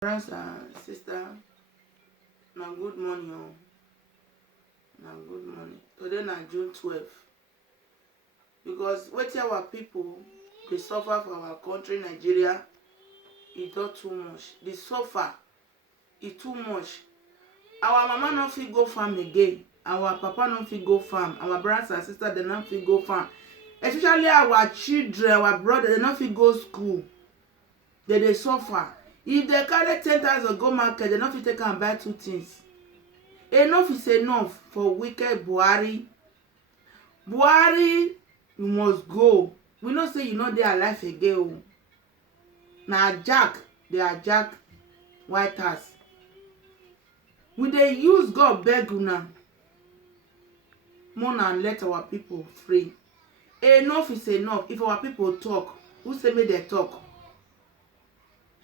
Brothers and sister, na good morning oh. Na good morning. Today na June 12. Because wetin our people dey suffer for our country Nigeria, e don too much. The suffer e too much. Our mama no fit go farm again. Our papa no fit go farm. Our brothers and sisters dem no fit go farm. Especially our children, our brothers, dem no fit go school. Dem dey suffer. If they carry 10,000 go market, they no fit take am buy two things. Enough is enough for wicked Buhari. Buhari, you must go. We know say you no dey alive again o. Na jack, they are jack White House. We dey use God beg una. More and let our people free. Enough is enough. If our people talk, who say make they talk?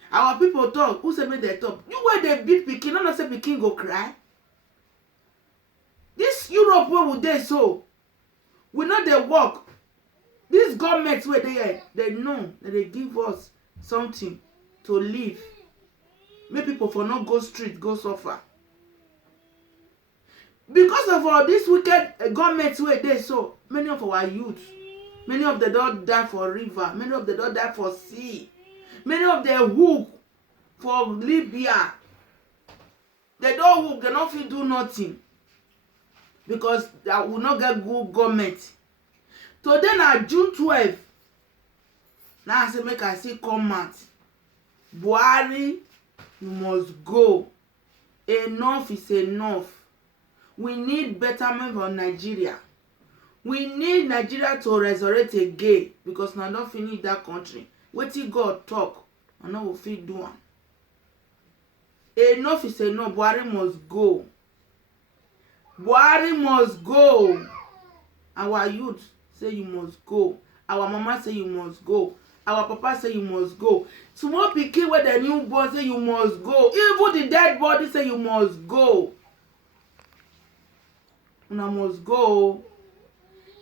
Our people talk, who say make they talk? You wey dey beat pikin, no know say pikin go cry. This Europe wey we dey so, we no dey work. This government wey dey here, they know that they give us something to live. Make people for not go street, go suffer. Because of all this wicked government wey dey so, many of our youth, many of them don die for river, many of them don die for sea. Many of them hook for Libya. They don't hook, they no fit do nothing. Because they will not get good government. Today na June 12. Now I say make I see comment. Buhari, you must go. Enough is enough. We need betterment for Nigeria. We need Nigeria to resurrect again. Because now don't finish that country. Wetin God talk, I no go fit do am. Enough is enough. Buhari must go. Buhari must go. Our youth say you must go. Our mama say you must go. Our papa say you must go. Small pikin wey dem new born say you must go. Even the dead body say you must go. Una must go.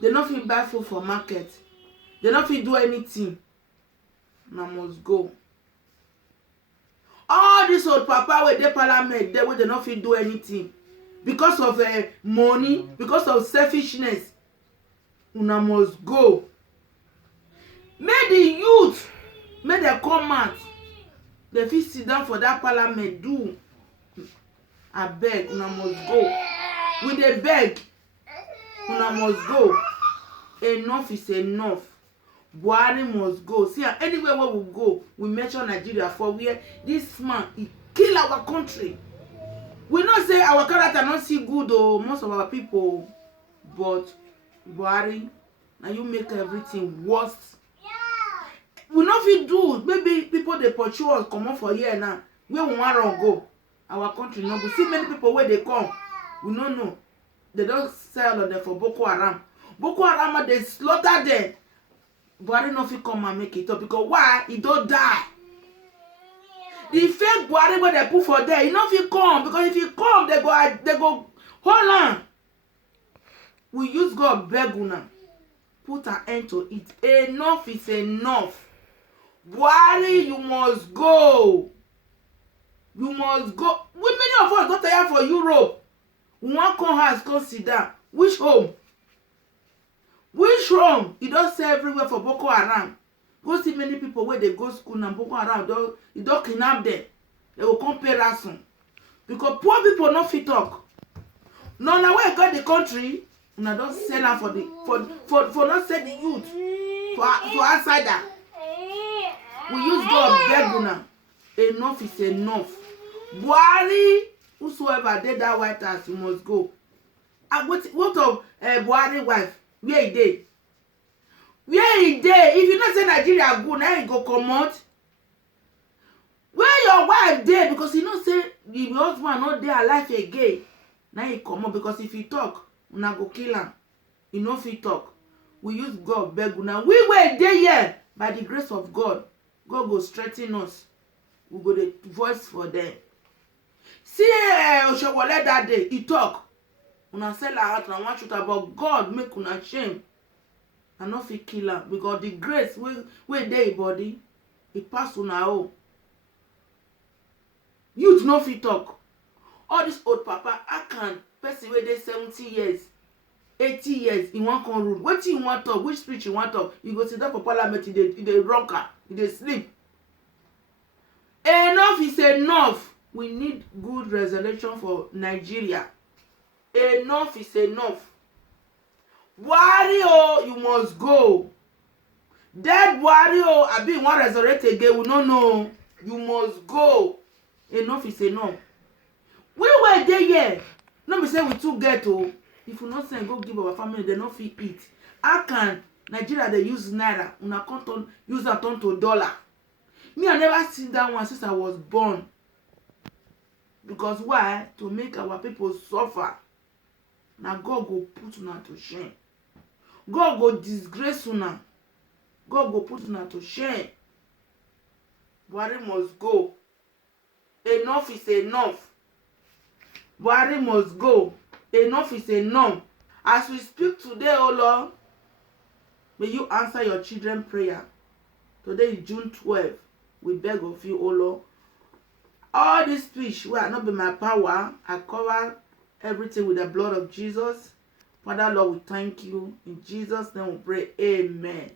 They no fit buy food for market. They no fit do anything. Una must go. All this old papa wey dey parliament there wey they no fit do anything because of money, because of selfishness. Una must go. Make the youth, make them come out. They fit sit down for that parliament do. Abeg, una must go. We dey beg. Una must go. Enough is enough. Buhari must go. See, anywhere where we go, we mention Nigeria for where this man he kill our country. We know say our character not see good though, most of our people, but Buhari, now you make everything worse. We not fit do. Maybe people they pursue us come on for here now. Where we want to go, our country no go. See many people where they come, we no know. They don't sell on them for Boko Haram. Boko Haram they slaughter them. Buhari no fit come and make it up because why? He don't die. The fake Buhari wey they put for there, he no fit come because if he come, they go hold on. We use God beg una. Put an end to it. Enough is enough. Buhari, you must go. You must go. We many of us don't tire for Europe. We want come house, come sit down. Which home? Which home? E don sell everywhere for Boko Haram. Go see many people where they go school and Boko Haram don't kidnap them. They will come pay ransom. Because poor people not fit talk. No, now where got the country, una don't sell am for not sell the youth. For outsider. We use God beg una. Enough is enough. Buhari, whosoever did that White House, you must go. And what of Buhari wife? Where he dey? Where he dey? If you not say Nigeria good, now he go comot. Where your wife dey? Because you know say the husband not dey alive again. Now he comot because if he talk, una go kill am. He no fit talk. We use God beg una. We were there here by the grace of God. God go strengthen us. We go the voice for them. See Oshowole that day, he talk. Una sell her out and one shoot about God make una shame. I no fit kill am because the grace wey dey body, e pass una own. youth no fit talk. All this old papa, how can person wey dey 70 years 80 years e wan come rule? Wetin you wan talk? Which speech you wan talk? You go sit down for parliament, you dey ronker, you dey sleep. Enough is enough. We need good resolution for Nigeria. Enough is enough. Buhari o, you must go. Dead Buhari o, abi you wan resurrect again? We no know. You must go. Enough is enough. We were there here. No be say we too get o. If we no send go give our family, they no fit eat. How can Nigeria dey use naira? Una come use am turn to dollar. Me, I never seen that one since I was born. Because why? To make our people suffer. Now God go put una to shame. God go disgrace una. God go put una to shame. Buhari must go. Enough is enough. Buhari must go. Enough is enough. As we speak today, O Lord, may you answer your children prayer. Today is June 12. We beg of you, O Lord. All this speech will not be my power. I cover everything with the blood of Jesus. Father, Lord, we thank you. In Jesus' name we pray. Amen.